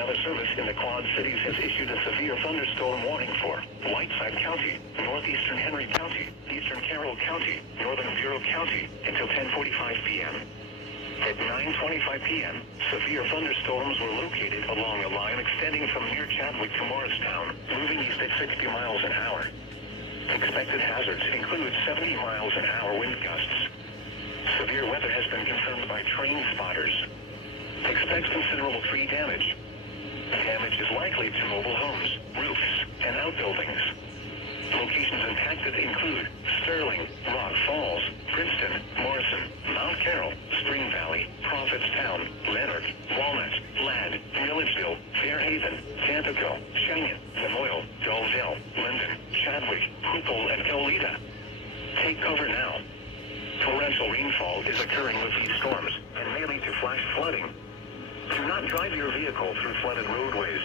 Weather Service in the Quad Cities has issued a severe thunderstorm warning for Whiteside County, northeastern Henry County, eastern Carroll County, northern Bureau County until 10:45 p.m. At 9:25 p.m., severe thunderstorms were located along a line extending from near Chadwick to Morristown, moving east at 60 miles an hour. Expected hazards include 70 miles an hour wind gusts. Severe weather has been confirmed by train spotters. Expect considerable tree damage. Damage is likely to mobile homes, roofs, and outbuildings. Locations impacted include Sterling, Rock Falls, Princeton, Morrison, Mount Carroll, Spring Valley, Prophetstown, Leonard, Walnut, Ladd, Milledgeville, Fairhaven, Tampico, Cheyenne, Lamoille, Dolville, Linden, Chadwick, Hoople, and Goleta. Take cover now. Torrential rainfall is occurring with these storms and may lead to flash flooding. Do not drive your vehicle through flooded roadways.